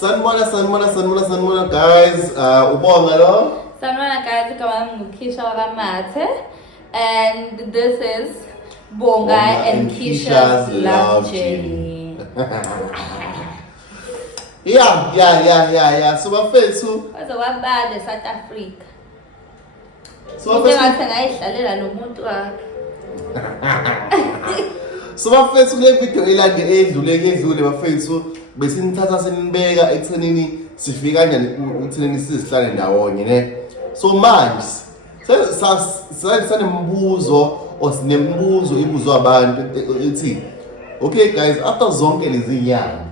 Sanibona guys. Ubonga lo. Sanibona guys, igama nguKisha wakaMathe and this is Bonga and Kisha's Love Journey. Yeah. So bafethu. Bazobabade South Africa. So bafethu ngayidlalela nomuntu wakhe. So bafethu le video edlule bafethu bese nithatha senibeka ekuthenini sifika kanjani ukuthenini sizihlale ndawonye ne. So manje sanembuzo osinembuzo ibuzwa abantu ethi okay guys, after zonke lezi nyanga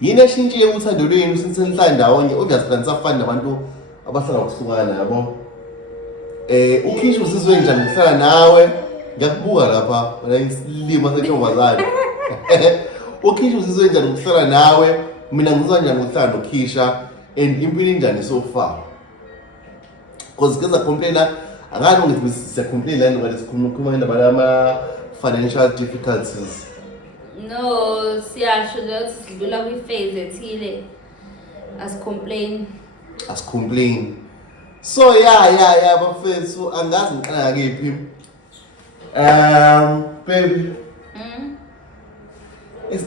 yini eshintshile uthando lwenu since nihlala ndawonye? Obviously nisafana nabantu abahlala ngokuhlukana yabo. Ukhisha usizwe njani ukuhlala nawe? Ngiyakubuka lapha la isilima sentombazane. Ukhisha usizwe njani ukuhlala nawe? Mina ngizwa njani ukuhlala noKhisha and impilo injani so far? Because keza complainer akani ngithi siya complain la ngoba sikhuluma indaba ama financial difficulties. No, siyasho ukuthi sidlula kwi-phase ethile as complain. So yeah bafethu angazi ngiqala kephi. Baby.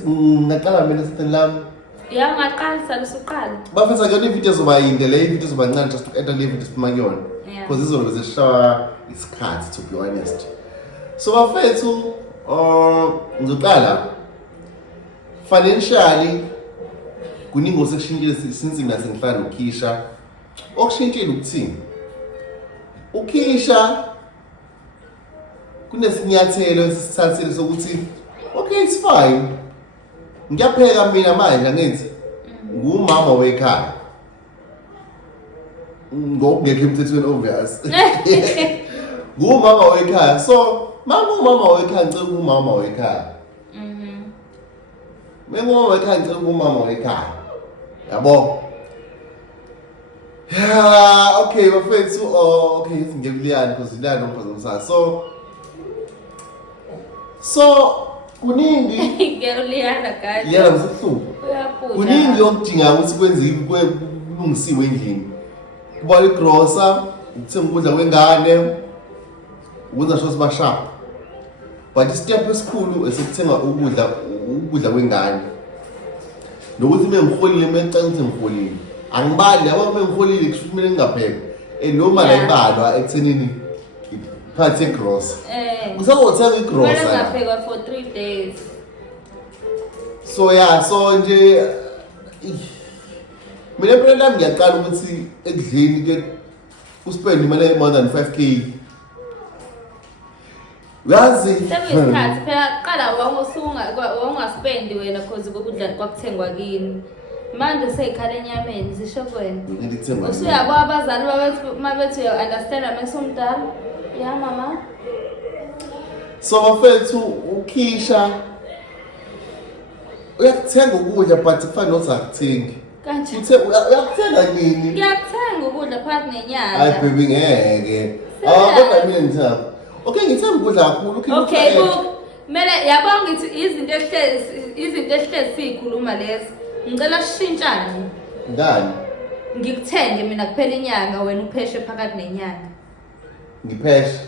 Ngaqala mina sithelam. Ya ngaqalisa lusuqala. Bafethu akuyona ivideo zoba yinde le video zoba ncane just to enter le video sifuma kuyona. Because izolo bezishawa isikhathi to be honest. So bafethu ngizoqala financially kuningi osekushintshile since mina sengihlala noKhisha. Okushintshile ukuthini? uKhisha kunesinyathelo esisithathile sokuthi okay it's fine, ngiyapheka mina manje angithi ngumama wekhaya ngokungekho emthethweni obvious. Ngumama wekhaya, so umama wekhaya ngicela umama wekhaya. Ngumama wekhaya ngicela umama wekhaya. Yabo. Yeah, okay, bafethu okay ngiyabuliyana because ilana nomphazamisa. So kuningi ngiyabuliyana guys. yena msihlubu. Uyaphula. Kuningi okudinga ukuthi kwenziwe kulungisiwe endlini. Kuba igrocer, ukuthenga ukudla kwengane, ukwenza sure siba sharp. But istep esikhulu esikuthenga ukudla kwengane. Nokuthi mengiholile mecela ukuthi ngiholile. Angibali yabo mengiholile kusho kumele ngingapheka. Noma la ibalwa ekuthenini iphathi egrocer. Usazothenga igrocer. Kumele ngapheka for 3 days. So nje mina phela nami ngiyaqala ukuthi ekudleni ke uspend imali more than 5k. Uyazi Seyisikhathi phela qala wangaspendi wena because kokudla kwakuthengwa kini. Manje seyikhala enyameni zisho kwena. Usuyabo abazali babethi understand amesumdala. Ya mama. So bafethu uKhisha uyakuthenga ukudla but kufanele ukuthi akuthengi. Kanje uyakuthenga nini? ngiyakuthenga ukudla phakathi nenyanga. Hayi baby ngeke. Kodwa mina ngithanda. Okay ngithanda ukudla kakhulu. Okay look, mele yabonga ngithi izinto ehlezi sikhuluma lezi. Ngicela sishintshane. Ngani? Ngikuthenge mina kuphela inyanga wena upheshe phakathi nenyanga. Ngipheshe.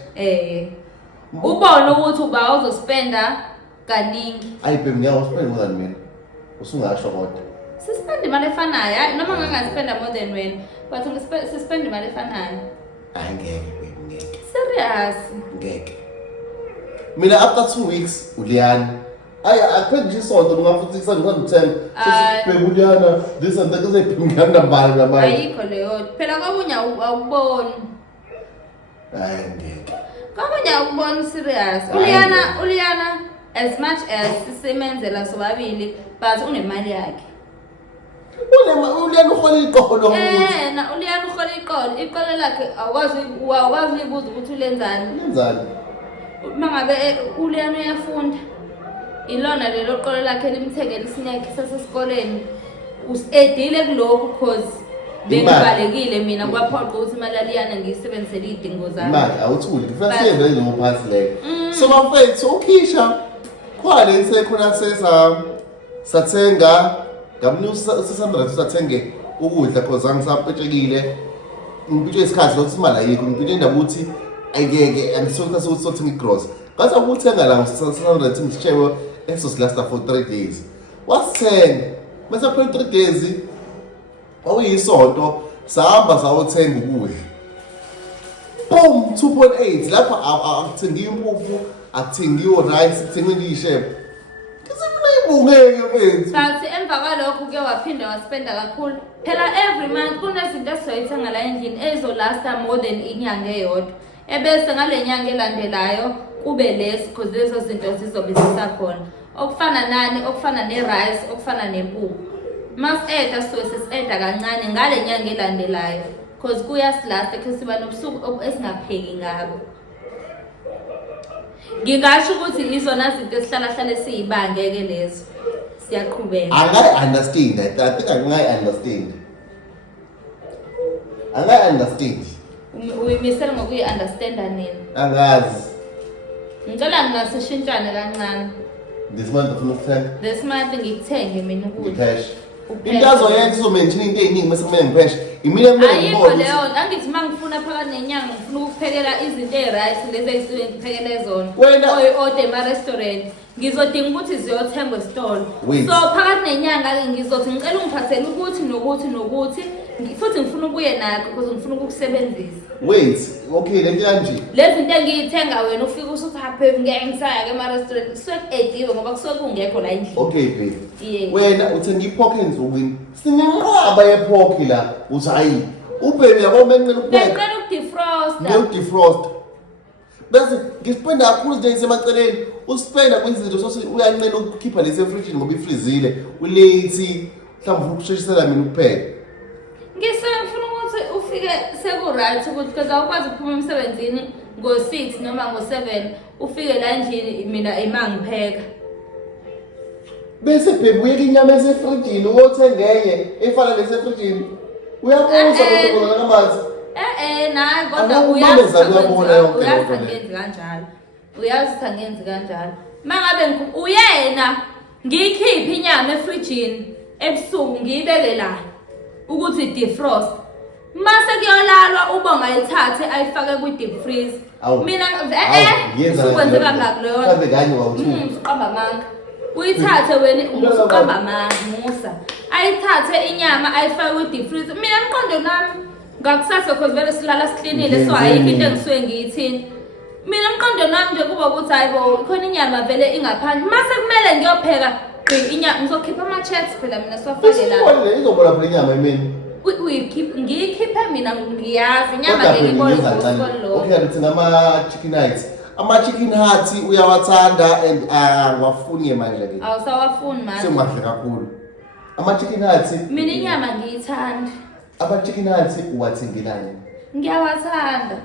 Ubone ukuthi uba uzospenda kaningi. Hayi baby ngiyawuspend more than mina. Usungasho kodwa. Sispend imali efanayo, hayi noma ngangaspenda more than wena, but sispend imali efanayo. Hayi ngeke baby ngeke. Serious? Ngeke. Mina after 2 weeks uLiyana. Akuphethe nje isonto ngafuthi kusanduthenga. Sesibheka uLiyana, this and that kuzephingana nabani nabani. Ayikho leyo. Phela kwabunya awuboni. Hayi ngeke. Kwabunya awuboni serious. uLiyana as much as sisemenzela sobabili, but unemali yakhe. uLiyana uhola iqolo ngokuthi. Na uLiyana uhola iqolo lakhe awukwazi uyibuza ukuthi ulenzani. Lenzani? Mangabe uLiyana uyafunda. Ilona lelo qolo lakhe limthengele isineke sasesikoleni. Usedile kulokho because bengibalekile mina kwaphoqa ukuthi imali yaLiyana ngiyisebenzisele idingo zami. Imali awuthuli kufanele siyenze nje ngophansi leyo. So bafethu uKhisha khona isekhona sathenga ngamnyusa u600 usathenge ukudla cause angisapetshekile ngipitshwe isikhathi lokuthi imali ayikho ngipitshwe indaba ukuthi ayikeke angisokutha sokuthenga igross ngathi akuthenga la ngo600 ngisitshewe esosilasta for 3 days wasithenga mase phela 3 days awuyisonto sahamba sawothenga ukudla boom 2.8 lapha akuthengi impuphu akuthengi rice akuthengi ishebo ngeke mfethu But emva kwalokho ke waphinda waspenda kakhulu. Phela every month kunezinto esizoyithenga la endlini ezolasta more than inyanga eyodwa. Ebese ngale nyanga elandelayo kube less because lezo zinto zizobe zisakhona. Okufana nani, okufana ne-rice, okufana nempuphu. Mas-eda sizobe sesi-eda kancane ngale nyanga elandelayo because kuyasilasta because siba nobusuku esingapheki ngabo. Ngingasho ukuthi izona zinto esihlala siyibangeke lezo. Siyaqhubeka. I understand that. I think I understand. Uyimisela ngokuyi-understanda nini? Angazi. Ngicela ngingasishintshane kancane. This month ufuna ukuthenga? This month ngikuthenge mina ukudla. Ngipheshe. Into azoyenza izomenshina into ey'ningi mase kumele ngipheshe. Imina kumele Ayikho ngibone leyo, angithi uma ngifuna phakathi nenyanga ngifuna ukuphekela izinto ey-right lezi ey'suke ngiphekele zona. Wena- Oyi-ode ema-restaurant. Ngizodinga ukuthi ziyothengwa esitolo. Wait. So phakathi nenyanga-ke ngizothi ngicela ungiphathele ukuthi nokuthi futhi ngifuna ubuye nakho because ngifuna ukukusebenzisa. Wait, okay, lento kanje. Lezi zinto engiyithenga wena ufike usuthi haphephi ngeke ngisaya ke-ema-restaurant kusuke ku-ediwe ngoba kusuke kungekho la endlini. Okay, babe. Yeah. Wena uthenga iphokhi ensukwini. Sinenqwaba yephokhi la. Uthi hayi, ubhemi yabo mencela ukupheka. Ngicela ukudefrosta. Ngiyodefrost. Bese ngispenda kakhulu nje isemaceleni. Uspenda kwizinto sosi uyancela ukukhipha lesi efridge ngoba ifrizile. Ulate, mhlawumbe ufuna ukusheshisela mina ukupheka. Ngifuna ukuthi ufike seku-right ukuthi because awukwazi ukuphuma emsebenzini ngo-6 noma ngo-7 ufike la endlini mina ima ngipheka. Bese babe uyeka inyama esefrijini uyothenga enye efana nesefrijini. Uyabuza kodwa namanzi. Nayi kodwa Angikubameza kuyabona yonke uyazi lento le. angenzi kanjalo. Uyazi angenzi kanjalo. Mangabe uyena ngiyikhiphe inyama efrijini ebusuku ngiyibeke la ukuthi defrost. Mase kuyolalwa ubonga ayithathe ayifake kwi-deep freeze. Mina usukwenzeka ngakuleyo. Mhlambe kanye wawu2. Uqamba amanga. Uyithathe wena usuqamba amanga musa. Ayithathe inyama ayifake kwi-deep freeze. Mina mqondo nami ngakusasa because vele silala siklinile so ayikho into engisuke ngiyithini. Mina mqondo nami nje kuba ukuthi hayibo khona inyama vele ingaphandle. Mase kumele ngiyopheka inyama ngizokhipha ama-chats phela mina siwafake la. Isibonile izobona phela inyama emini. Ngiyikhiphe mina ngiyazi inyama ngeke ibone ngosikolo. Okay, ngithina ama-chicken nuggets. Ama-chicken hearts uyawathanda and ngiwafuni manje ke. Awusawafuni manje. Sengimahle kakhulu. Ama-chicken hearts. Mina inyama ngiyithanda. Ama-chicken hearts uwathengelani? Ngiyawathanda.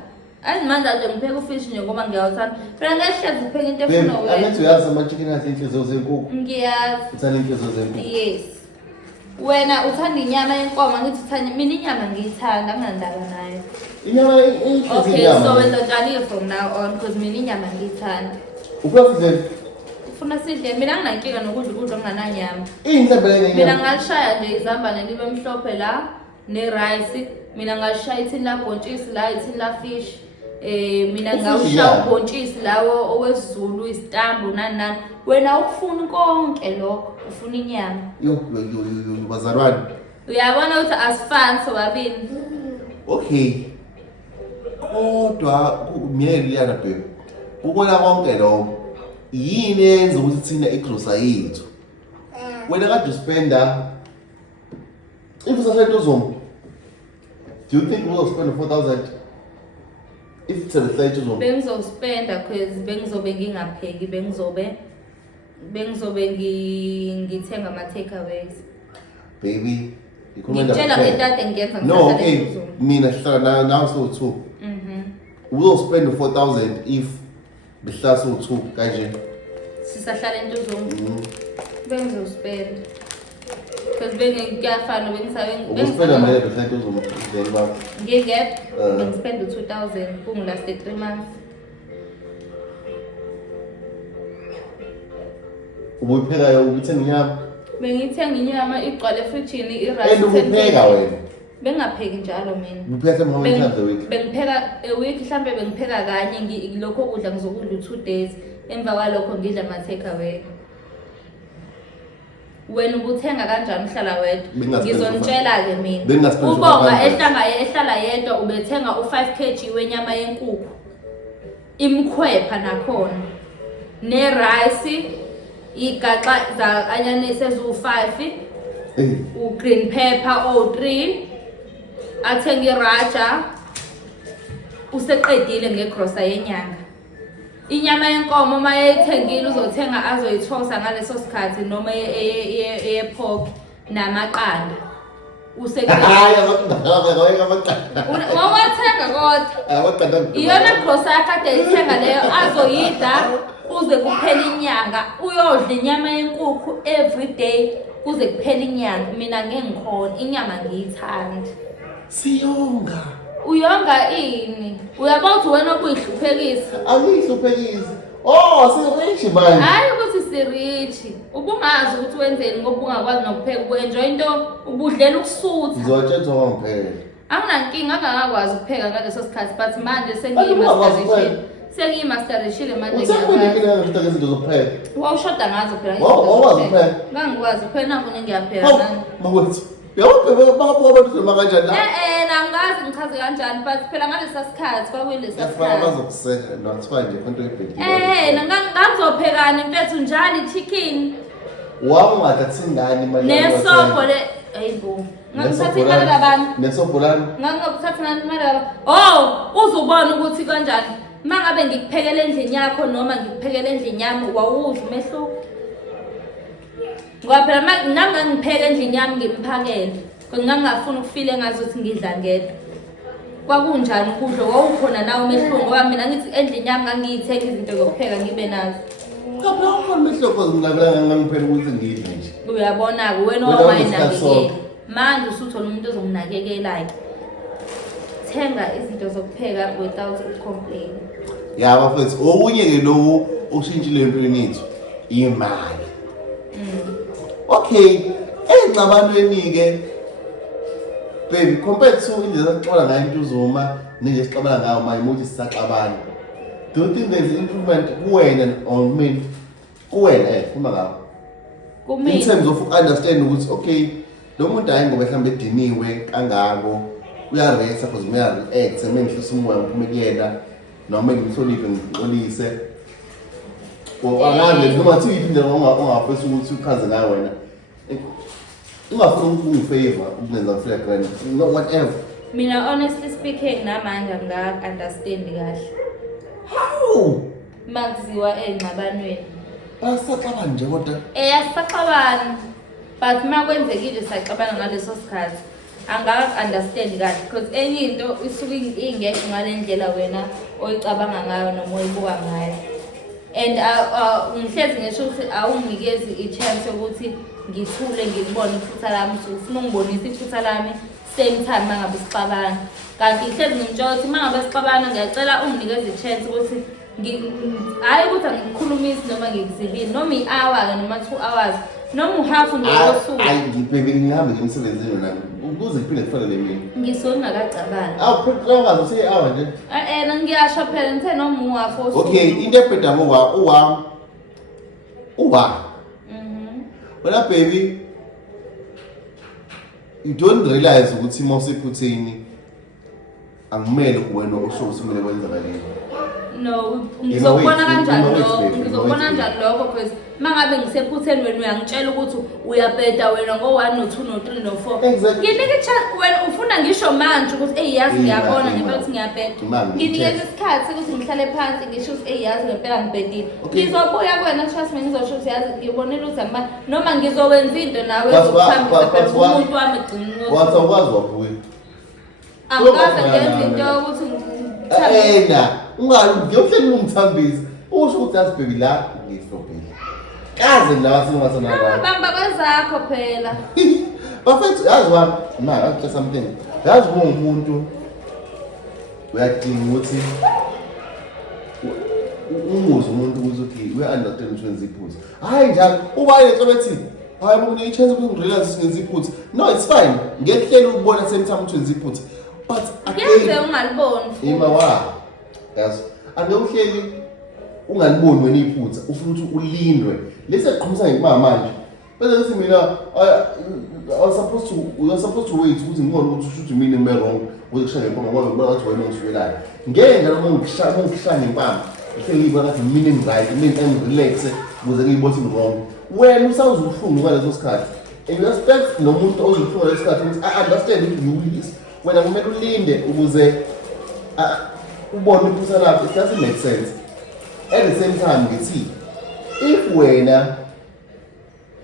Manje nje ngipheka ufish nje ngoba ngiyawathanda. Phela ngehlezi upheka into efuna wena. Angithi uyazi ama-chicken hearts inhliziyo zenkukhu. Ngiyazi. Uthanda inhliziyo zenkukhu. Yes. Wena uthanda inyama yenkomo ngithi uthanda mina inyama ngiyithanda anginandaba nayo. Inyama inhliziyo Okay, inyama. so wenza njani from now on because mina inyama ngiyithanda. Ufuna sidle? Ufuna sidle mina nginankinga nokudla ukudla okungananyama. Inhlembele Mina ngenyama. ngalishaya nje izambane libe mhlophe la ne-rice. Mina ngalishaya ithini la bhontshisi la ithini la fish. Mina ngawushaya ubhontshisi lawo owesiZulu isitambu nani. Wena ukufuna konke lokho ufuna inyama. Yo bazalwane. Uyabona ukuthi asifani sobabili. Okay. Kodwa kumyeli yana babe. Ukona konke lokho. Yini yenza ukuthi thina igrocery yethu? Wena kade uspenda if usahlento do you think we'll spend 4,000? If it's a 30 Bengizospenda because bengizobe ngingapheki bengizobe ngithenga ama takeaways. baby. Ngitshela ngetade ngiyenza No, okay. Mina sihlala nawe so2. We'll spend 4,000 if bihlala so2 kanje. Sisahlala entuzonke. Bengizospenda. Because bengiyafana Ukuspenda manje bihlala uzomdlela. ngigap bengispenda 2,000 kungilaste 3 months. Ubuyiphekayo ubuthenga inyama. Bengithenga inyama igcwale efrijini And upheka wena. Bengapheki njalo mina. Upheka how many times a week? Bengipheka a week mhlambe bengipheka kanye lokho kudla ngizokudla 2 days. Emva kwalokho ngidla ama take away. Wena ubuthenga kanjani uhlala wedwa? Ngizontshela ke mina. Ubonga ehlala yedwa ubethenga u5 kg wenyama yenkukhu. Imkhwepha nakhona. Ne rice igaxa za anyanisi ezu5, green pepper o3, athenga iraja useqedile ngegrosa yenyanga. Inyama yenkomo mayethengile uzothenga azoyithosa ngaleso sikhathi noma pork namaqanda. Useqedile. Wawathenga kodwa. Iyona grosa yakade ayithenga leyo azoyidla kuze kuphela inyanga. Uyodla inyama yenkukhu every day kuze kuphela inyanga. Mina ngengikhona inyama ngiyithanda. Siyonga. Uyonga ini? Uyabona ukuthi wena obuyihluphekisa. Angiyihluphekisi. Oh, sirich manje. Hayi ukuthi sirich. Ubungazi ukuthi wenzeni ngoba ungakwazi nokupheka ukwenza into ubudlela ukusutha. Ngizotshela wangiphela. Anginankinga angakwazi ukupheka ngaleso sikhathi but manje sengiyimasterishile. Sengiyimasterishile manje ngiyakwazi. Usekhulile ngithatha izinto zokupheka. Wawushoda ngazo phela. Wawazi ukupheka. Ngangikwazi phela nakho ngiyapheka manje. Mawethu. Yabo bababantu makancane la. Angazi ngichaze kanjani but phela ngalesa sikhathi kwakuyilesa sikhathi. Yafana bazokuseka noma nje into ebhekile. Nangangizophekana mfethu njalo chicken. Wangathathi ngani imali. Nesopo le hayibo. Ngakuthatha imali labantu. Nesobholani. Ngakuthatha ngani imali labantu. Oh, uzubona ukuthi kanjani. Mangabe ngikuphekela endlini yakho noma ngikuphekela endlini yami wawuza umehluko. Ngoba phela nami ngipheka endlini yami ngimphakele. Ngingangafuni ukufile ngazi ukuthi ngidla ngedwa. Kwakunjani ukudla wawukhona nawe umehluko ngoba mina ngithi endlini yami ngangiyithenga izinto zokupheka ngibe nazo. Ngapha ukhona umehluko ngiphela ukuthi ngidle nje. Uyabona ke wena owayinakekela. Manje usuthola umuntu ozonginakekelayo. Thenga izinto zokupheka without complain. Yaba mfethu okunye ke lo ushintshile empilweni yethu imali. Okay, engcabanweni ke baby compared to indlela esixola ngayo intuzuma nje sixabana ngayo manje muthi sisaxabana. Do you think there is improvement kuwena on me? Kuwena kuma ngawo. Kumina. In terms of understand ukuthi okay, lo muntu hayi ngoba mhlambe ediniwe kangako uyaresa because uya react semengihlusa umoya ngiphumelele noma ngimhloniphe ngixolise. Angazi noma thi indlela ongafisa ukuthi ukhaze ngayo wena. Ungafuna ukungifavor ukuzenza flagrant no whatever. Mina honestly speaking namanje angaka understand kahle. How? Makuziwa engcabanweni. Basaxabana nje kodwa. Sisaxabana. But makwenzekile saxabana ngaleso sikhathi. Angaka understand kahle because enye into isuke ingekho ngalendlela wena oyicabanga ngayo noma oyibuka ngayo. And ngihlezi ngisho ukuthi awunginikezi i-chance ukuthi ngithule ngibone iphutha lami ufuna ungibonise iphutha lami same time mangabe sixabana. Kanti ngihlezi ngimtshela ukuthi mangabe sixabana ngiyacela unginikeze i-chance ukuthi hayi ukuthi angikukhulumisi noma ngikuzibili noma i-hour noma 2 hours noma uhalf ngeyosuku. Hayi ngibheke ngihambe ngemsebenzini yona ukuze kuphinde kufanele mina. Ngisuke ngakacabana. Awuphela uthi i-hour nje. Ngiyasho phela ngithe noma uhalf osuku. Okay, into ebheda uwa. Wena baby you don't realize ukuthi mawusephutheni angimele kuwena usho ukuthi kumele kwenzakaleni. No, ngizobona kanjani lokho? Ngizobona kanjani lokho because mangabe ngisephutheni wena uyangitshela ukuthi uyabheda wena ngo1 no2 no3 no4. Nginika i-chance wena ufuna ngisho manje ukuthi eyazi ngiyabona ngempela ukuthi ngiyabheda. Nginikeza isikhathi ukuthi ngihlale phansi ngisho ukuthi eyazi ngempela ngibhedile. Ngizobuya kuwena trust me ngizosho ukuthi yazi ngibonela ukuthi amanje noma ngizowenza into nawe ukuthi umuntu wami egcina. Wathi awukwazi wabuya. Angikaze ngenze into ukuthi ngiyokhleli ngumthambisi usho ukuthi asibheki la ngiflopile kaze la wasingasona la bamba kwezakho phela bafethu yazi wami na athi something yazi umuntu uyadinga ukuthi umuze umuntu ukuthi we understand ukuthi wenza iphutha hayi njalo ubale enhlobo ethi hayi mina i-chance ukuthi ngirealize singenza iphutha. No, it's fine. Ngehleli ukubona same time ukuthi wenza iphutha. But kuyenze ungaliboni futhi. ima wa. Yazi. Angeuhleli ungaliboni wena iphutha ufuna ukuthi ulindwe. Lese qhumisa ngikuma manje. Bese ngithi mina you're supposed to wait ukuthi ngibone ukuthi ushuthi mina ngime wrong ukushaya ngempama ngoba ngathi wena ungisukelayo. Ngeke njalo ngishaya ngempama. Ngiyibona ngathi mina ngiright, mina ngirelax ukuze ngiyibone wrong. Wena usawuzuhlungu ngaleso sikhathi. And you expect nomuntu ozuhlungu ngaleso sikhathi ukuthi I understand ukuthi you will this. Wena kumele ulinde ukuze ubone iphutha lakho. It doesn't make sense. At the same time ngithi if wena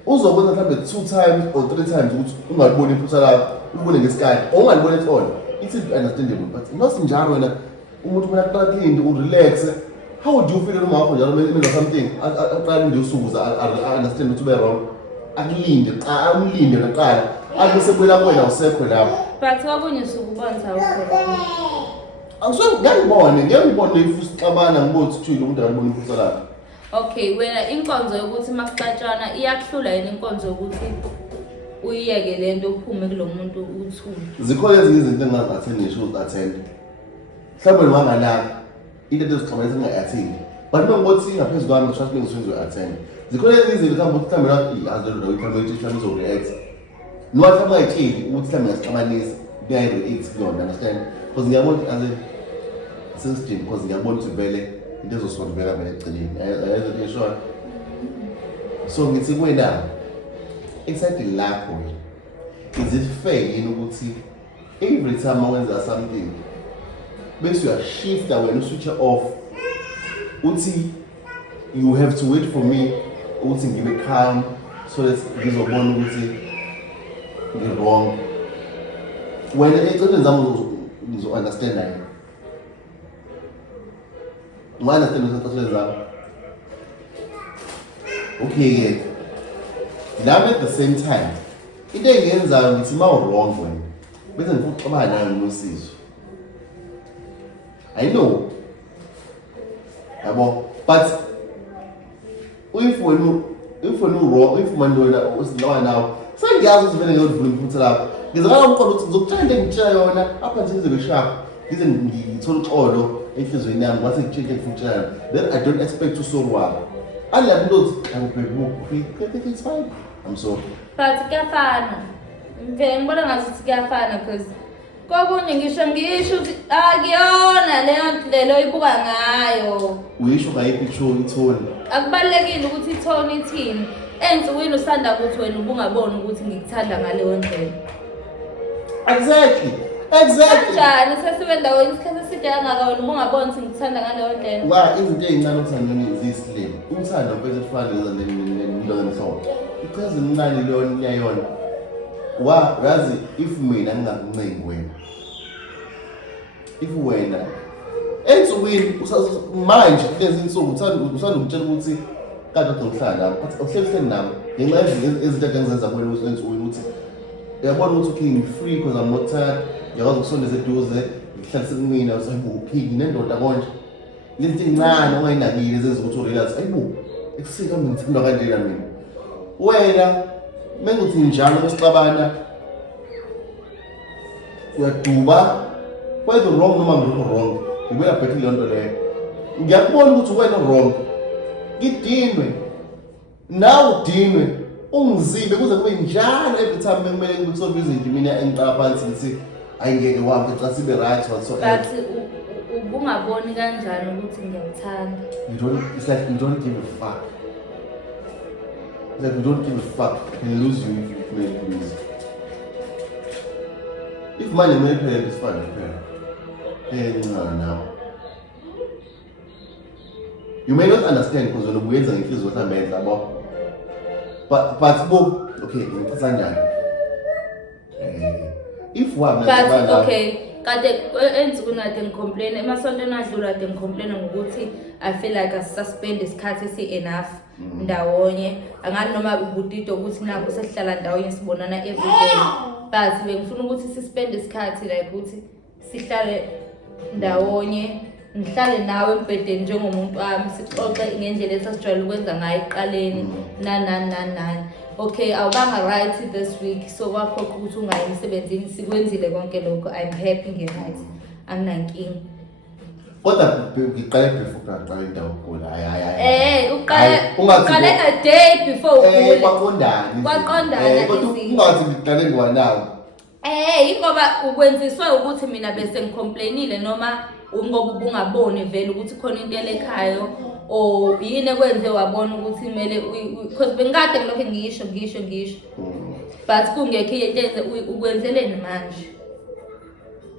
uzokwenza mhlawumbe 2 times or 3 times ukuthi ungaliboni iphutha lakho ubone ngesikhathi ungaliboni at all, it's understandable. But not njalo wena umuntu kumele aqala kulinde urelax. How would you feel uma wakho njalo menza something aqala nje usuku za understand ukuthi ube wrong? Akulinde umlinde naqala akuse kwela kwena usekho lapho. But kwakunye usukubonza awukho. Angisuke ngiyangibone ifusixabana ngibona ukuthi lo muntu akaboni iphutha lakho. Okay, wena inkonzo yokuthi makucatshana iyakuhlula yini inkonzo yokuthi uyiyeke lento uphume kulo muntu uthule? Zikhona ezinye izinto engingazathenda ngisho uzathenda. Mhlawumbe wangalapha into ezixabana engingayathindi. But uma ngothi ngaphezulu kwami trust me ngizwe attend. Zikhona ezinye izinto mhlawumbe ukuthi mhlawumbe lapho azelo lo mhlawumbe mhlawumbe uzoreact. Noma mhlawumbe ayithini ukuthi mhlawumbe ngasixabanisa kuyayi-react kuyona, understand? Because ngiyabona ukuthi sensitive because ngiyabona ukuthi vele into ezosondubeka vele egcineni. Ayezwe sure. So ngithi kuwena excited lakho is it fair yini ukuthi every time wenza something bese uyashifta wena uswitch off uthi you have to wait for me ukuthi ngibe calm so that ngizobona ukuthi ngi-wrong wena eceleni zami ngizo-understand nayo unga-understand eceleni zami okay-ke nami at the same time into engiyenzayo ngithi ma u-wrong wena bese ngifuna ukuxabana nayo nosizo. I know yabo, but if wena u-wrong, if manje wena usilawa nawo sengiyazi ukuthi vele ngiyodlula iphutha lakho ngizakala umqondo ukuthi ngizokutshela into engitshela yona apha nje ngizobe sharp ngize ngithole uxolo enhliziyweni yami ngase ngitshintshe ngifutshana then I don't expect usorwala unlike into othi angibheki it's fine I'm sorry. But kuyafana mvele ngibona ngazuthi kuyafana because kokunye ngisho ukuthi akuyona lelo ibuka ngayo. Uyisho ngayiphi ithoni? Akubalekile ukuthi ithoni ithini. Ensukwini usanda ukuthi wena ubungaboni ukuthi ngikuthanda ngaleyo ndlela. Exactly. Kanjani sesibe ndaweni isikhathi eside kangaka wena ubungaboni ukuthi ngikuthanda ngaleyo ndlela. Wa izinto ezincane uthandweni ziyisilimo. Umthando bese kufana nenhlobo. Ichaza incane leyona yayona. Yazi if mina ngingakuncengi wena. If wena ensukwini manje lezi insuku usanda ukutshela ukuthi kade uhlala nami but uhleli nami ngenxa yezinto engizenza kuwena ensukwini ukuthi uyabona ukuthi okay ngi-free because I'm not tired ngiyakwazi ukusondeza eduze ngihlalise kumina usayibuphiki nendoda konje lezi zincane ongayinakile zenza ukuthi urealize ayibo ekusika mina ngithindwa kanjena mina wena mengithi njalo mesixabana uyaduba whether wrong noma ngikho wrong ngibela bhethi leyo nto leyo ngiyakubona ukuthi wena wrong ngidinwe nawe udinwe ungizibe kuze kube njalo every time kumele ngisolve izinto mina engiqala phansi ngithi ayingeke wami xa sibe right whatsoever. But ubungaboni kanjani ukuthi ngiyakuthanda? It's like you don't give a fuck. It's like you don't give a fuck. I can lose you if you play please. If money may pay, it's fine, okay. Hey, no, now. You may not understand because when we are in what I meant about. But okay, if one but okay, kade ensukwini kade ngicomplain emasontweni adlula kade ngicomplain ngokuthi I feel like suspend isikhathi esi-enough ndawonye angani noma ubudide ukuthi nakho sesihlala ndawonye sibonana every day but bengifuna ukuthi suspend isikhathi like ukuthi sihlale ndawonye ngihlale nawe embhedeni njengomuntu wami sixoxe ngendlela esasijwayele ukwenza ngayo eqaleni nani okay awubanga right this week so kwaphokha ukuthi ungayi emsebenzini sikwenzile konke lokho I'm happy nge-right anginankinga. Kodwa ngiqale before uqala indawo ukugula uqale a day before ugule kwaqondana kodwa ungathi ngiqale ngwanawo ingoba ukwenziswa ukuthi mina bese ngicomplainile noma ngoba ubungaboni vele ukuthi khona into elekhayo o yini ekwenze wabona ukuthi kumele because bengikade ngilokho ngisho but kungekho into enze ukwenzeleni manje.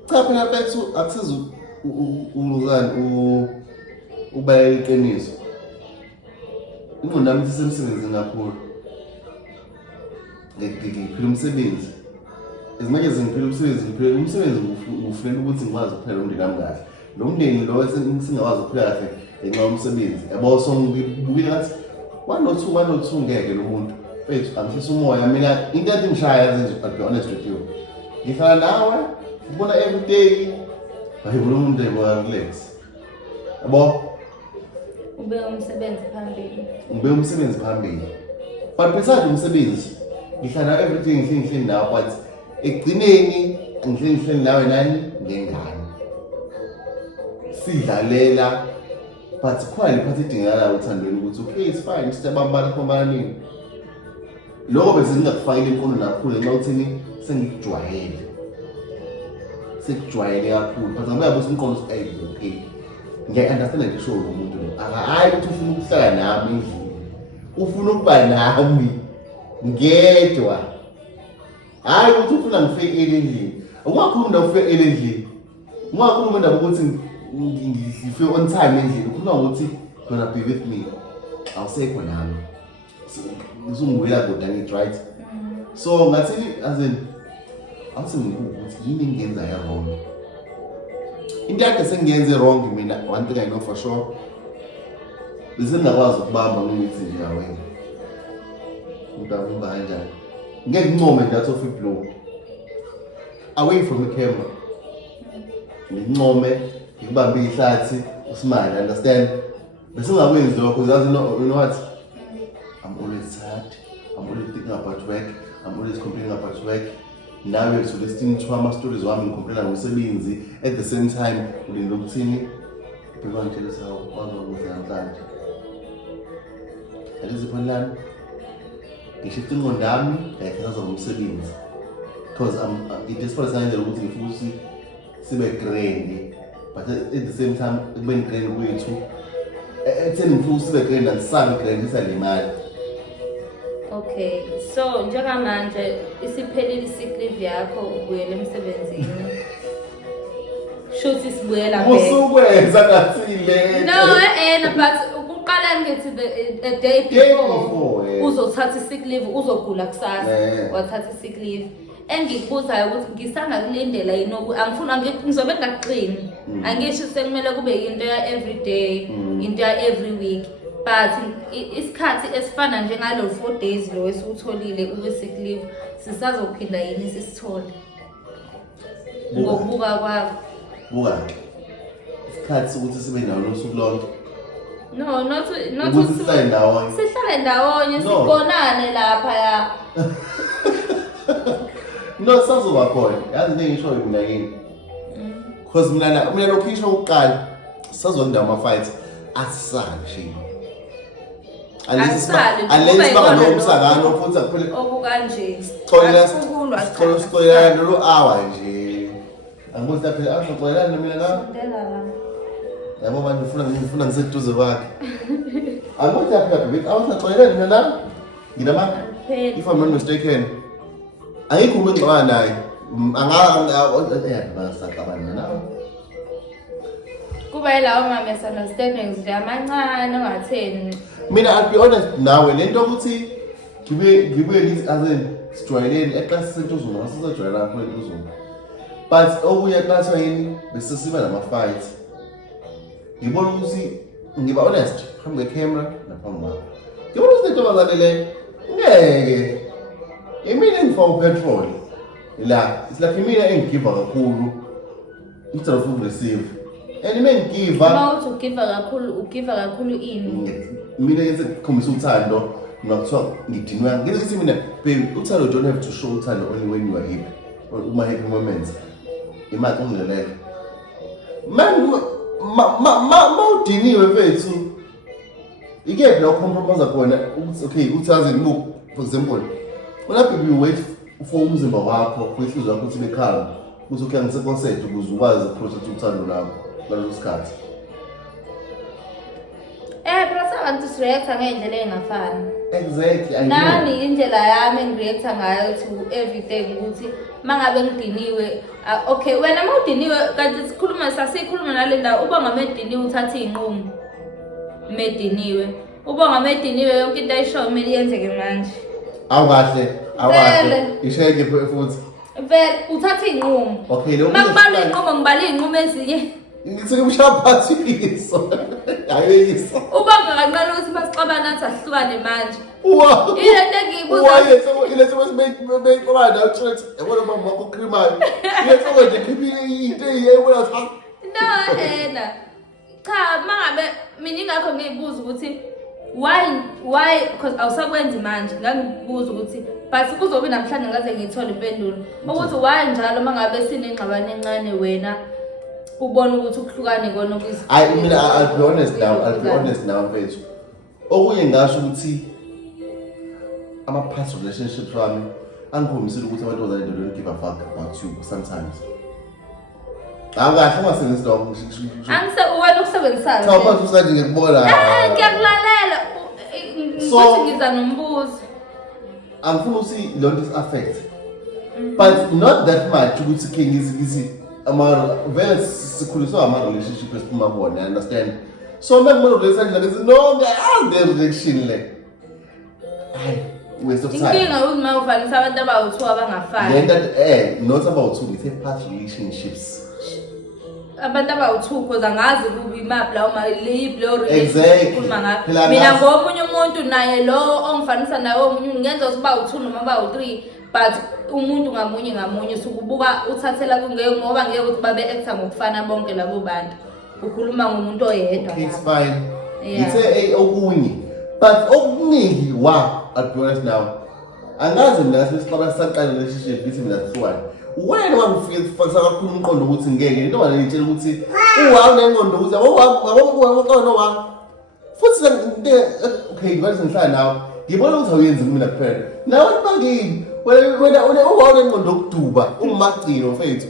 Cha phela mfethu akusiza uzani ubaleka iqiniso. Ingqondo yami isemsebenzini kakhulu. Ngiphila umsebenzi. Ezinye izinto ngiphila umsebenzi ufuna ukuthi ngikwazi ukuphila umndeni wami kahle. Lo mndeni lo singakwazi ukuphila kahle ngenxa yomsebenzi. Yabo so ngibukile ngathi 102 ngeke lo muntu. Mfethu angishisa umoya mina into ethi ngishaya nje to be honest with you. Ngihlala nawe ngibona every day. Hayi lo muntu relax. Yabo ube umsebenzi phambili. But besides umsebenzi ngihlala everything ngihleli nawe but ekugcineni ngihleli nawe nani ngengane. Sidlalela but khona iphathi idingakala uthandweni ukuthi okay it's fine sisabambana khomana nini. Lokho bese ngingakufakile imfundo nakhulu ngenxa uthini sengikujwayele. Sekujwayele kakhulu but ngabe ukuthi umqondo okay. Ngiya-understand ngisho lo muntu lo. Hayi ukuthi ufuna ukuhlala nami endlini. Ufuna ukuba nami ngedwa. Hayi ukuthi ufuna ngifeke endlini. Ungakhuluma nda ufeke endlini. Ungakhuluma nda ukuthi ngifike on time endlini. Ufuna ukuthi gonna be with me. Awusekho nami. Ngizungibuyela kodwa ngithi right. So ngathi as in awuthi ukuthi yini engenza ya wrong. Into yakhe sengiyenze wrong mina one thing I know for sure. Bese ngakwazi ukubamba ngithi nje awena. Ngidabumba kanjani? Ngeke ngincome that of iblow. Away from the camera. Ngincome, ngibambe ihlathi, usimanje understand? Bese ngakwenzi lokho uzazi you know what? I'm always tired. I'm always thinking about work. I'm always complaining about work. Now you're listening to my stories wami ngicomplain ngomsebenzi at the same time ulindo ukuthini bheka ngitshela sawo wazokuze namhlanje. Alizipho lami ngishifte ingqondo yami ngayithatha ngomsebenzi because it is for sign ukuthi ngifuna ukuthi sibe grand but at the same time kube grand kwethu etheni ngifuna sibe grand angisabe grand isalimali. Okay, so njengamanje isiphelile isick leave yakho ubuyele emsebenzini. Shothi sibuyela back. Usukwenza ngathile. No, but ukuqala ngithi the day before uzothatha isick leave uzogula kusasa wathatha isick leave. Engikubuzayo ukuthi ngisanda kulindela yini angifuna ngizobe ngaqini. Angisho sekumele kube into ya every day, into ya every week. But isikhathi esifana njengalo 4 days lo esutholile sick leave sisazophinda yini sisithole ngokubuka kwakho buka isikhathi ukuthi sibe nawo losuku lonke. No, not sihlale ndawonye. Sihlale ndawonye sigonane lapha ya. No sazoba khona yazi into engishoyo mina yini because mina lokho isho ukuqala sazonda ama fights asisale shini. Unless baka nomsakano futhi akuphele okukanje. Sixolela lo hour nje. Angibuza phela axoxelana mina la. Yabo manje ngifuna ngiseduze kwakhe. Angibuza phela bit awusaxolela mina la. Nginama if I'm not mistaken. Ayikho ngicabana naye. Basaqabana nawe. Kuba yilawo ma misunderstandings nje amancane ongatheni. Mina I'll be honest nawe lento ukuthi ngibuye ngithi azen sijwayeleni eqasi sentuzuma asizojwayela lapho entuzuma. But okuya eqaswa yini bese siba nama fights. Ngibona ukuthi ngiba honest phambi kwecamera naphambi kwakho. Ngibona ukuthi into bazalele ngeke. Imina ngifaka petrol. La, it's like imina engigiva kakhulu instead of receive. And mengigiva uma uthi ugiva kakhulu ini? Mina yenze ukukhombisa uthando mina kuthiwa ngidinwa ngithi mina baby uthando don't have to show uthando only when you are happy or uma happy moments imali ungileleka man ma udiniwe mfethu ikephi la ucompromise khona ukuthi okay uthaze ngibuku for example when baby you wait for umzimba wakho for inhliziyo yakho ukuthi bekhaya ukuthi okay ngiseconcert ukuze ukwazi ukuprotect uthando lakho ngaleso sikhathi Pero abantu sireacta ngendlela engafani. exactly Nami indlela yami engireacta ngayo to everything ukuthi mangabe ngidiniwe okay wena mawudiniwe kanti sikhuluma nale ndawo uba ngamediniwe uthatha izinqumo mediniwe uba ngamediniwe yonke into ayishoyo kumele yenzeke manje awukahle isheke futhi vele uthatha izinqumo okay lo makubala izinqumo ngibala izinqumo ezinye ngisuke umshaphathiso ayiso ubanga kancane ukuthi basixabana nathi ahlukane manje wow ile nto engiyibuza ile sebeyibona uthreat yabona mama wakho krimayo ile nje khiphile into eyibona cha no cha mangabe mina ingakho ngiyibuza ukuthi why because awusakwenzi manje ngangibuza ukuthi but kuzobe namhlanje ngaze ngithola impendulo ukuthi why njalo mangabe sinengxabano encane wena ubona ukuthi ukuhlukane kona kwisi I'll be honest now mfethu okunye ngasho ukuthi ama past relationships wami angikhombisile ukuthi abantu bazali don't give a fuck about you sometimes akahle ungasenzi sidongo wena ukusebenzisana cha manje usanje ngikubona ngiyakulalela ukuthi ngiza nombuzo angifuna ukuthi lonto is affect but not that much ukuthi ke ngizi vele sikhuliswa ama-relationship esiphuma bona, I understand. So mengimele relationship ngithi no nge-reaction le hayi waste of time. Inkinga ukuthi uma uvalisa abantu abawu-2 abangafani. Not about 2, ngithe past relationships. Abantu abawu-2 because angazi kubi imaphi lawo maliphi leyo relationship ukhuluma ngayo. Mina ngomunye umuntu naye lo ongifanisa naye omunye ngenza ukuthi bawu-2 noma bawu-3 but umuntu ngamunye sukubuka uthathela kungeke ngoba ngeke ukuthi babe actor ngokufana bonke labo bantu. Ukhuluma ngomuntu oyedwa. It's fine. Ngithe okunye but okuningi I'll be honest now. Angazi mina sesiqala saqala relationship bithi mina sihlukane. Wena wangifika kakhulu umqondo ukuthi ngeke into manje ngitshela ukuthi unengqondo ukuthi wabona futhi okay ngibale ngihlala nawe ngibona ukuthi awuyenzi mina kuphela nawe kubangini wena unengqondo yokuduba ungumagcino mfethu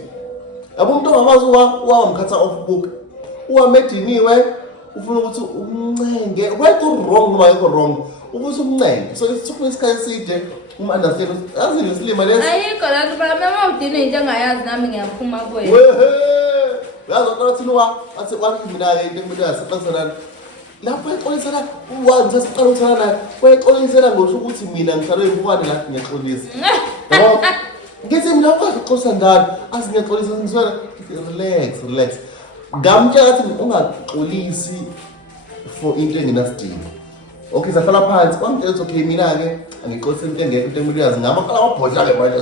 yabo umuntu ongamazi wamkhatha off book uwamediniwe ufuna ukuthi umncenge wethu wrong noma yikho wrong ukuthi umncenge so isithupha isikhathi eside understand azini isilima lesi ayikho la nto mama udini into engayazi nami ngiyaphuma kuwena yazi ukuthi athi kwathi mina into engibuka siqasana lapho exolisana uwanze siqala ukuthana naye wayexolisana ngosho ukuthi mina ngihlale ibukwane la ngiyaxolisa yabo ngithi mina ukwazi ukuxolisa ndani asingiyaxolisa ngizwana relax ngamtshela ukuthi ungaxolisi for into engenasidingo. Okay, sahlala phansi kwamtshela ukuthi okay mina ke angixolisa into engekho into engikuyazi ngamakhala wabhodla ke manje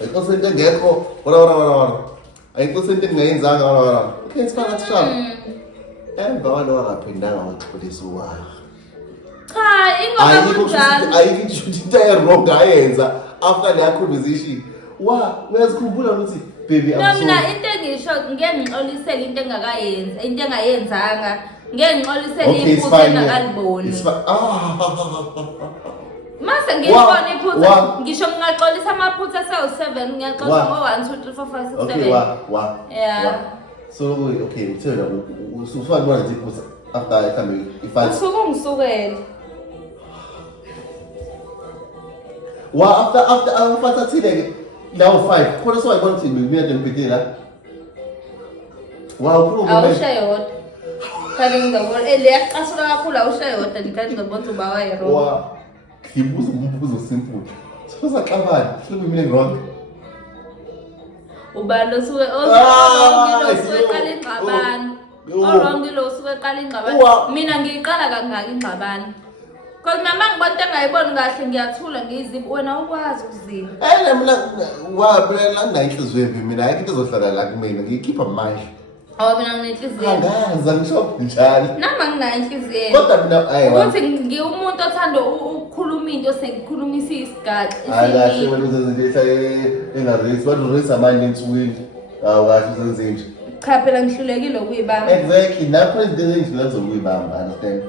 ayixolisa into engekho wala ayixolisa into engingayenzanga wala okay sifana sishaba emva kwalo wangaphindanga waxolisa cha ingoba kunjalo ayikho into wrong ayenza after that conversation uyazikhumbula ukuthi baby no mina into engisho ngeke ngixolisele into engakayenza into engayenzanga ngeke ngixolisele iphutha engakaliboni mase ngiyibona iphutha ngisho ngingaxolisa amaphutha asawu7 ngiyaxolisa ngo1 2 3 4 5 6 7 yeah so okay uthena usufana bona nje iphutha after ikhambe ifansi usukungisukela after angifata thile lawo 5 khona so ayibona ukuthi mina ngempetheni la ukhuluma awushayodwa kanti ngizobona leyaqasula kakhulu awushayodwa ndikanti ngizobona uba wayero ngibuza umbuzo simple soza xabani hlube mina ngronke ubalo suke qala ingxabano oronke lo suke qala ingxabano mina ngiyiqala kangaka ingxabano because mama ngibona into engayiboni kahle ngiyathula ngiziphi wena ukwazi ukuziphi mina wabela la inhliziyo yembi mina ayikho into ezohlala la kumina ngiyikhipha manje Awu mina nginenhliziyo. Angazi angisho njani. Nami anginayo inhliziyo. Kodwa mina ukuthi ngiwumuntu othanda ukukhuluma into sengikhulumisa isigadi. Kahle wena uzenze engarisi bathi urisa manje ensukwini. Awu kahle uzenze nje. Cha phela ngihlulekile ukuyibamba. Exactly, nakho izinto ezinhle zokuyibamba, understand?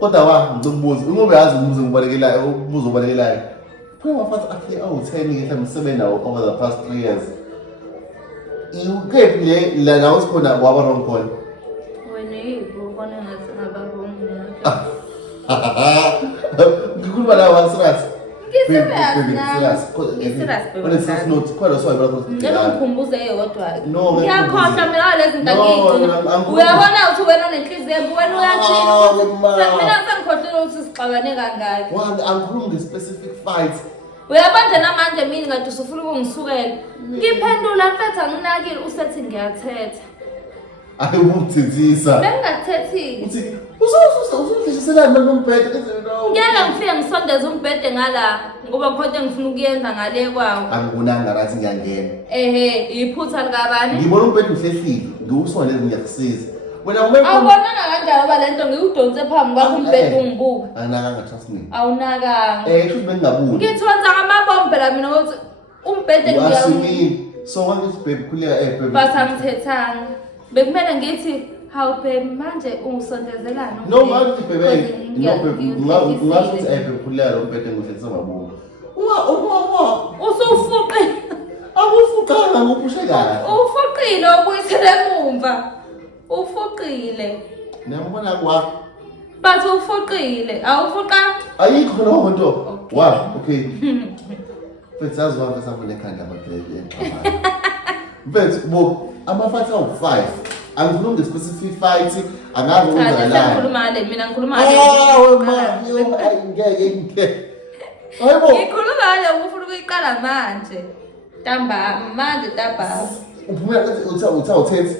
Kodwa ngizokubuza, ngoba yazi umuze ngibalekelayo, umuze obalekelayo. Phela wafathi akhe awu-10 ngithe msebenza over the past 3 years. Ikephi le la nawo sikhona waba wrong khona. Wena yiphi ubona ngathi ngaba wrong. Ngikhuluma la wasirathi. Ngikhumbuze eyodwa. Ngiyakhohlwa mina lezi zinto angiyigcina. Uyabona ukuthi wena unenhliziyo wena uyathina. Mina sengikhohlile ukuthi sixabane kangaki. Angikhulumi nge-specific fight. Uyabanje namanje mina ngathi usufuna ukungisukela. Ngiphendula mfethu anginakile usethi ngiyathetha. Ayi ubumthethisa. Bengingathethile. Uthi usudlishiselana nombhede ezeno. Ngiyala ngifike ngisondeze umbhede ngala ngoba khona ngifuna ukuyenza ngale kwawo. Angibonanga ngathi ngiyangena. Iphutha likabani? Ngibona umbhede uhlehlile, ngiwusona lezi ngiyakusiza. Wena umema awubonanga kanjani ngoba lento ngiwudonse phambi kwakho umbhede ungibuka. Anginakanga trust me. Awunakanga. Futhi bengingabuni. Ngithonza ngamabombe la mina ukuthi umbhede ngiyamini. So wangithi babe khuleka babe. Basangithethanga. Bekumele ngithi hawu babe manje ungisondezelana. No manje babe. No babe. Ngathi babe khuleka lo mbhede ngihlethe mabuka. Usufuqe. Akufuqanga ngokushekala. Ufuqile ubuyisele emumva. Ufuqile. Niyambona kwa. Bathi ufuqile. Awufuqa? Ayikho lo nto. Okay. Mfethu azwanga sabone ekhanda mabheke. Mfethu bo amafathi awu5. Angikhulumi nge-specific fight, angazi ukwenza la. Ngikhuluma le mina ngikhuluma le. Ngeke. Hayibo. Ngikhuluma le ufuna ukuyiqala manje. Manje ntambama. Uphumela uthethe.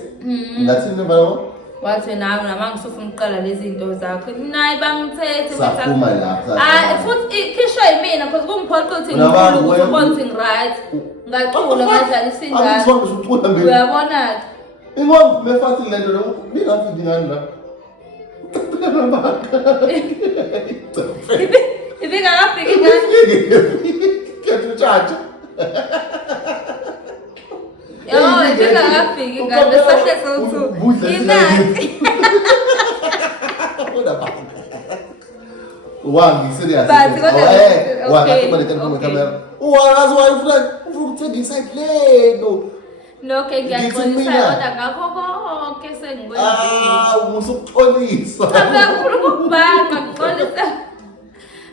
Ngathini mfana? Wathi nawe nama ngisofuna ukuqala lezi zinto zakho. Nayi bangithethe saphuma lapha. Futhi ikhishwa yimina because kungiphoqa ukuthi ngikhulu ukuthi ubone ukuthi right. Ngaqhula ngadlala isindala. Uyabona? Ingoba mefathi lento lo ningafi ngani la. Ibika ngafika ngani? Kuyathutshatsha. Ibika ngafika ngani besahle sothi. Inathi. Wangi serious. Bathi kodwa wanga kubale telephone camera. Wazi wayifuna ukuthengisa lento. Okay, ngiyaxolisa kodwa ngakho konke sengikwenzile. Musuxolisa. Akakhuluma ukubhaka ngixolisa.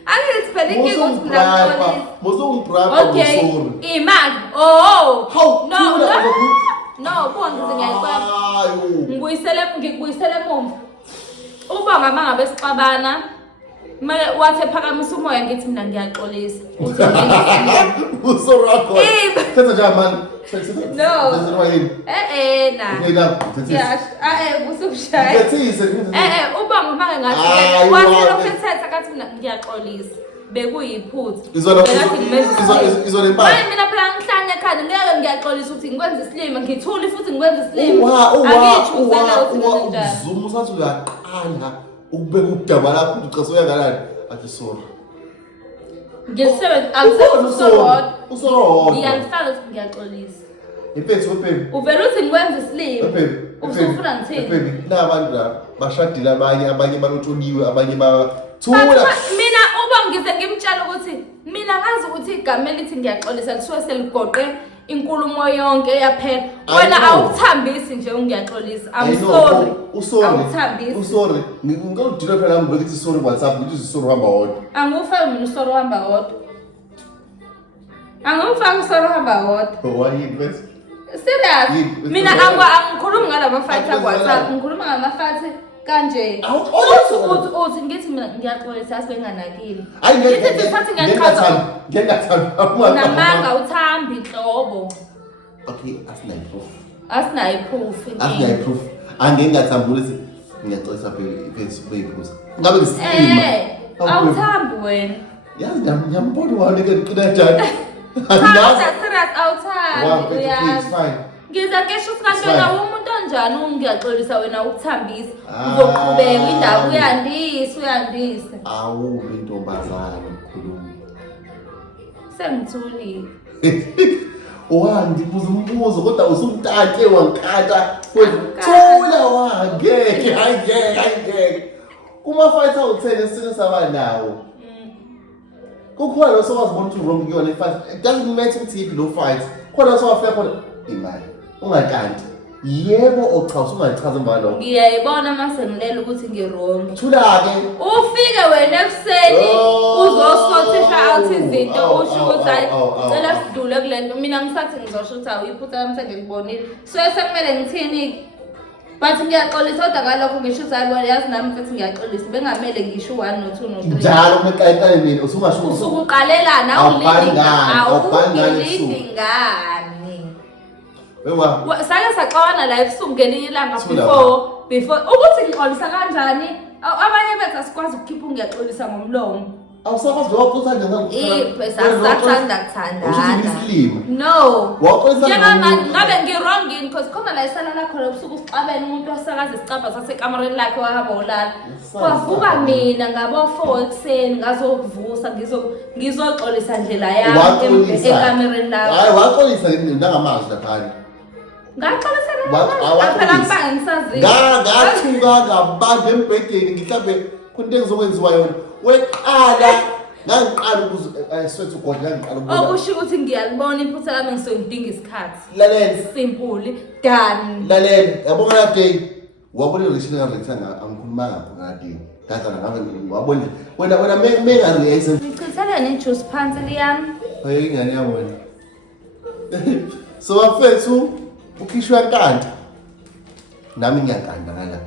Angithi phela inkinga ukuthi mina ngixolisa. Musungibhraka musori. Imali. No, bonke ngiyayikwapha. Ngikubuyisele emumva. Uba ngabe sixabana. Manje wathi phakamisa umoya ngithi mina ngiyaxolisa. Usorako. Thetha nje man. No. Na. Kusukushaya. Uba ngomake ngathi wathi lokho ethetha kathi mina ngiyaxolisa. Bekuyiphutha. Izona impahla. Mina phela ngihlanye ekhaya ngeke ngiyaxolisa ukuthi ngikwenza isilima ngithuli futhi ngikwenza isilima. Angitshuzela ukuthi njani. Uzuma usathi uyaqala ukubeka ubudaba lakho ucase uyangalani athi sorry. Ngisebenza angisebenza usorod. Ngiyalifaka ukuthi ngiyaxolisa. Impethu baby. Uvela uthi ngikwenza isilima. Usufuna ngithini? Baby, nabantu la bashadile abanye balotsholiwe abanye bathula. Mina uba ngize ngimtshela ukuthi mina ngazi ukuthi igama elithi ngiyaxolisa lisuke seligoqe inkulumo yonke yaphela. Wena awuthambisi nje ungiyaxolisa. I'm sorry. Usorry. Ngikudila phela ngibe ngithi sorry WhatsApp ngithi sorry hamba wodwa. Angufaki mina sorry hamba wodwa. Angumfaki sorry hamba wodwa. Why best? Serious. Mina angikhulumi ngalama fight WhatsApp. Ngikhuluma ngamafight kanje. Uthi ngithi mina ngiyaxolisa asibenganakile. Ngithi sathi ngiyachaza. Ngiyathanda. Namanga uthambi inhlobo. Okay, asinayo proof. Angengathambulisi ngiyaxolisa baby. Ngabe ngisilima. Awuthambi wena. Yazi ngiyambona wale ke qina njani. Serious awuthambi. It's fine. Ngizakesha usikhathi wena umuntu onjani ungiyaxolisa wena ukuthambisa. Uzoqhubeka indaba uyandisa. Awubi intombazane ukukhuluma. Sengithulile. Wandi buza umbuzo kodwa usumtate wankata. Thula wangeke angeke. Kuma fight awuthele isizwe sabanawo. Kukhona osokuzibona ukuthi wrong kuyona ifight. It doesn't matter ukuthi yiphi lo fight. Khona sowafika khona imali. Ungakanti. Yebo ochaza ungachaza imali. Ngiyayibona mase ngilela ukuthi ngirong. Thula ke. Ufike wena ekuseni uzosothisha out izinto usho ukuthi hayi cela sidlule kulento mina ngisathi ngizosho ukuthi awuyiphutha namhlanje ngibonile. So sekumele ngithini? But ngiyaxolisa kodwa kalokho ngisho ukuthi hayi yazi nami futhi ngiyaxolisa bengamele ngisho 1 no 2 no 3. Njalo umekayitane mina usungasho usukuqalelana awuliding ngani. Wewa. Sake saxawana la ebusuku ngelinye ilanga before ukuthi ngixolisa kanjani abanye bethu asikwazi ukukhipha ungiyaxolisa ngomlomo. Awusakwazi waphutha njengami. Sathanda kuthandana. No. Njengamanje ngabe ngirongini because khona la isalala khona ubusuku usixabene umuntu wasakaza isicabha sasekamereni lakhe wahamba ulala. Kwavuka mina ngabo 4 ekseni ngazokuvusa ngizoxolisa ndlela yami ekamereni lakhe. Hayi waxolisa ngamazwi laphana. Ngaxolisa phela ngibanga ngisazini. Ngathuka ngabamba embhedeni ngihlambe khona into engizokwenziwa yona. Weqala ngangiqala swethu godla ngiqala ukubona. Okusho ukuthi ngiyalibona iphutha lami ngisongidinga isikhathi. Lalela. Simple done. Lalela yabona la day wabona leshini ngazithanga angikhuluma ngakho la day. Ngazana ngabe wabona wena mengareact. Ngichithele nejuice phansi liyami. Hey ingane yami wena. So wafethu ukhishwa inkanta. Nami ngiyakanda ngala.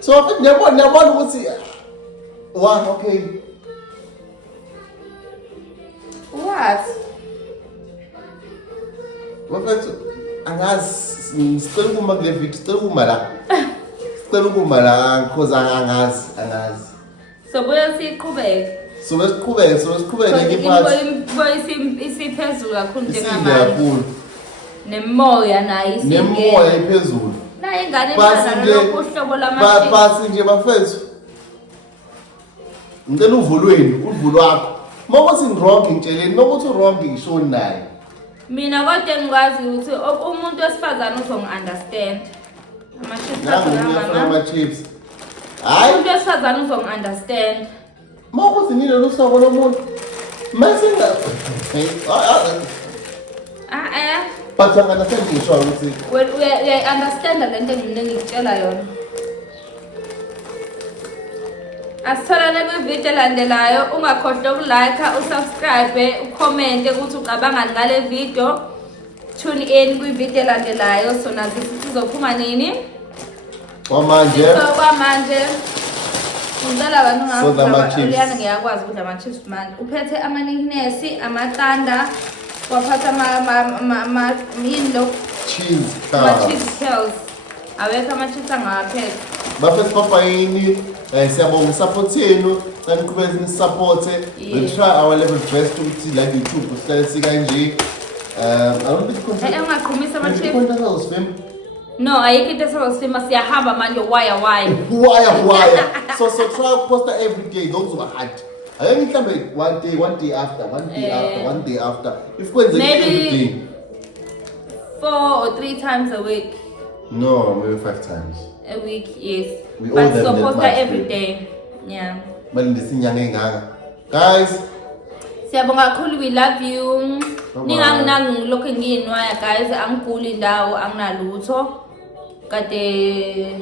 So wafethu niyabona ukuthi okay. What? Wafethu angazi sicela ukuma kule video sicela ukuma la. Sicela ukuma la because angazi. So buya siqhubeke. So siqhubeke ngiphansi. Isiphezulu kakhulu njengamanje. Kakhulu. Nemoya nayo isingene. Nemoya iphezulu. Na ingane ifana nokuhlobo lamashini. Basi nje bafethu. Ngicela uvulo wakho. Mawuthi ngirong ngitsheleni, mawuthi wrong ngishoni naye. Mina kodwa ngikwazi ukuthi umuntu wesifazane uzongi-understand. Ama-chips. Hayi. Umuntu wesifazane uzongi-understand. Mawuthi nina lusabo lomuntu. Masenga. But understand ngisho ukuthi uya-understand lento engikutshela yona. Asitholane kwivideo elandelayo, ungakhohlwa ukulike, usubscribe, ucommente ukuthi ucabangani ngale video. Tune in kwivideo elandelayo so nazi sizophuma nini. Kwamanje. Ngicela abantu uliyana ngiyakwazi ukudla ama-chips manje. Uphethe amaninginesi, amatanda, waphatha yini lo? Cheese. Ama-cheese curls. Awekho ama-chips angawaphethe. Bafethu papa yini siyabonga support yenu saniqhubeka nisupport we try our level best ukuthi la YouTube sihlale sikanje awubithi content ungaqhumisa ama-chips content azosifema no ayikho into esizosifema siyahamba manje wire so try poster every day don't go hard ayeke mhlambe one day after if kwenzeka every day 4 or 3 times a week. No, maybe 5 times a week, yes. We but supposed to every day. Yeah. But in this enganga. Guys, siyabonga kakhulu, we love you. Ningangilokho nginwaya guys, angiguli indawo anginalutho. Kade